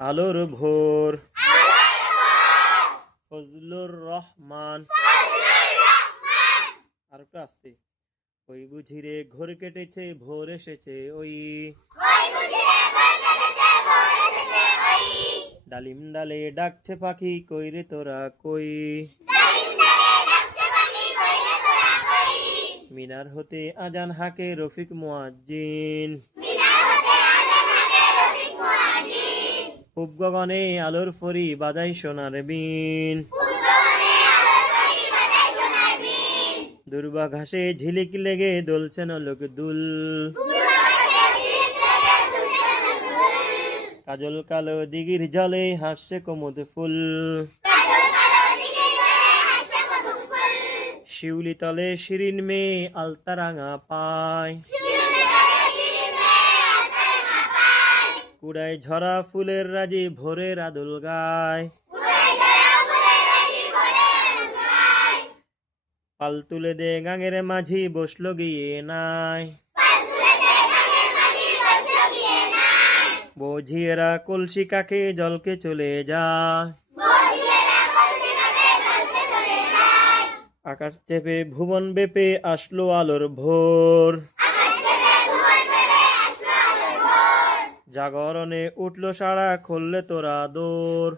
আলোর ভোর ফজলুর রহমান আর একটু আসতে ওই বুঝিরে ঘোর কেটেছে ভোর এসেছে ওই ডালিম ডালে ডাকছে পাখি কইরে তোরা কই মিনার হতে আজান হাকে রফিক মুয়াজ্জিন পূব গগনে আলোর ফরি বাজাই সোনার বিন দুর্বা ঘাসে ঝিলিক লেগে দোলছে নলক দুল কাজল কালো দিঘির জলে হাসছে কুমুদ ফুল শিউলি তলে শিরিন মেয়ে আলতা রাঙা পায় কুড়ায় ঝরা ফুলের রাজি ভোরের আদল গায় পাল তুলে দে গাঙের মাঝি বসলো গিয়ে নাই বোঝিয়েরা কলসি কাকে জলকে চলে যায় আকাশ চেপে ভুবন বেপে আসলো আলোর ভোর জাগরণে উঠলো সারা খুললে তোরা দোর